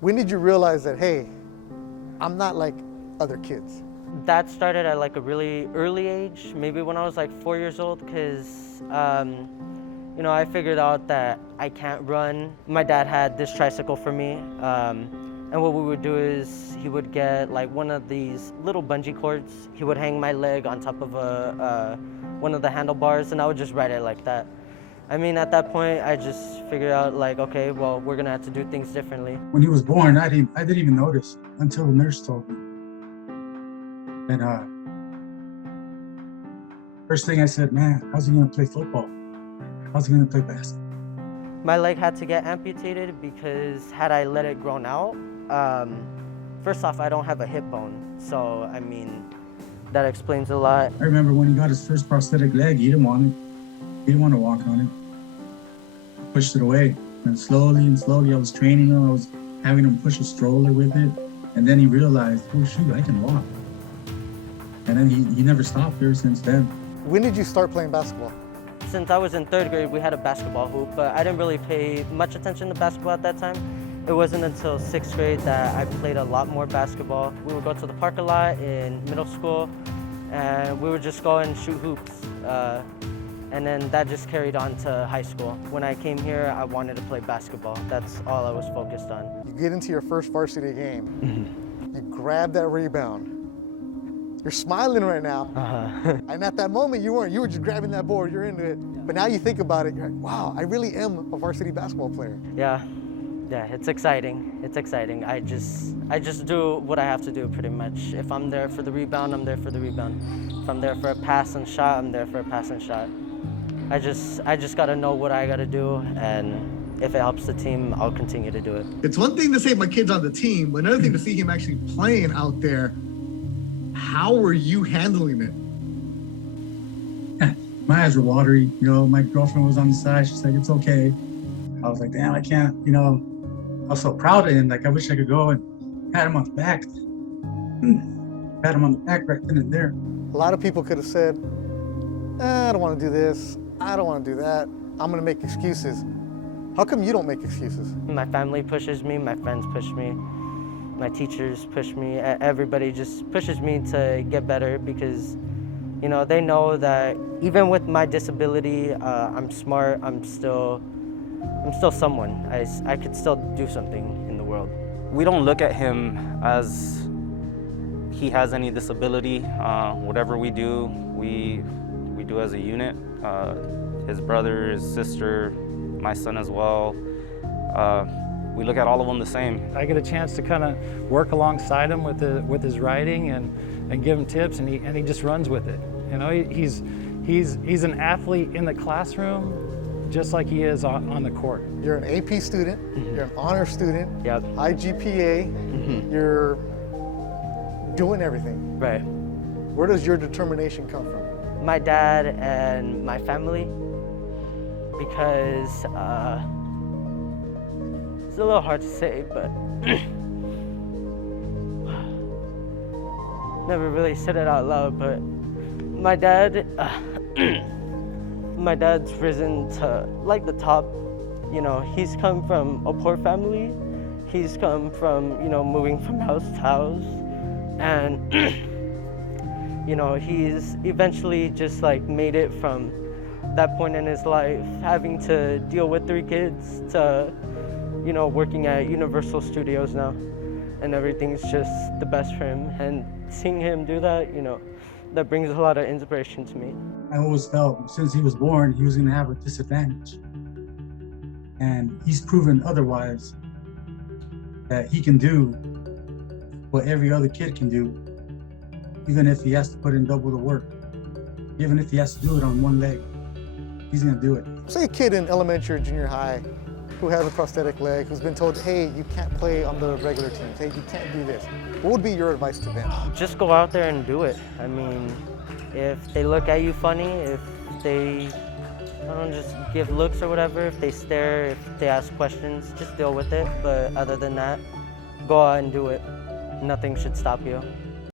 When did you realize that, hey, I'm not like other kids? That started at like a really early age, maybe when I was like 4 years old, because I figured out that I can't run. My dad had this tricycle for me, and what we would do is he would get like one of these little bungee cords. He would hang my leg on top of one of the handlebars, and I would just ride it like that. I mean, at that point, I just figured out like, okay, well, we're gonna have to do things differently. When he was born, I didn't even notice until the nurse told me. And first thing I said, man, how's he gonna play football? How's he gonna play basketball? My leg had to get amputated because had I let it grow out, first off, I don't have a hip bone. So, I mean, that explains a lot. I remember when he got his first prosthetic leg, he didn't want it. He didn't want to walk on it. I pushed it away. And slowly, I was training him. I was having him push a stroller with it. And then he realized, oh shoot, I can walk. And then he never stopped ever since then. When did you start playing basketball? Since I was in 3rd grade, we had a basketball hoop, but I didn't really pay much attention to basketball at that time. It wasn't until 6th grade that I played a lot more basketball. We would go to the park a lot in middle school, and we would just go and shoot hoops. And then that just carried on to high school. When I came here, I wanted to play basketball. That's all I was focused on. You get into your first varsity game, you grab that rebound. You're smiling right now. And at that moment, you weren't. You were just grabbing that board, you're into it. But now you think about it, you're like, wow, I really am a varsity basketball player. Yeah, it's exciting. It's exciting. I just do what I have to do pretty much. If I'm there for the rebound, I'm there for the rebound. If I'm there for a pass and shot, I'm there for a pass and shot. I just gotta know what I gotta do, and if it helps the team, I'll continue to do it. It's one thing to say my kid's on the team, but another thing to see him actually playing out there. How were you handling it? My eyes were watery. My girlfriend was on the side. She's like, it's okay. I was like, damn, I can't, I was so proud of him. Like, I wish I could go and pat him on the back. Pat him on the back right then and there. A lot of people could have said, I don't want to do this. I don't want to do that. I'm going to make excuses. How come you don't make excuses? My family pushes me, my friends push me, my teachers push me. Everybody just pushes me to get better because, they know that even with my disability, I'm smart, I'm still someone. I could still do something in the world. We don't look at him as he has any disability. Whatever we do, we do as a unit. His brother, his sister, my son as well. We look at all of them the same. I get a chance to kind of work alongside him with his writing and give him tips, and he just runs with it. He's an athlete in the classroom, just like he is on the court. You're an AP student. You're an honor student. Yep. High GPA. You're doing everything. Right. Where does your determination come from? My dad and my family, because it's a little hard to say, but never really said it out loud, but my dad's risen to like the top. He's come from a poor family. He's come from, moving from house to house, and he's eventually just like made it from that point in his life, having to deal with 3 kids to, working at Universal Studios now, and everything's just the best for him. And seeing him do that, that brings a lot of inspiration to me. I always felt since he was born, he was going to have a disadvantage. And he's proven otherwise, that he can do what every other kid can do, even if he has to put in double the work, even if he has to do it on one leg, he's going to do it. Say a kid in elementary or junior high who has a prosthetic leg, who's been told, hey, you can't play on the regular teams, hey, you can't do this. What would be your advice to them? Just go out there and do it. I mean, if they look at you funny, if they, just give looks or whatever, if they stare, if they ask questions, just deal with it. But other than that, go out and do it. Nothing should stop you.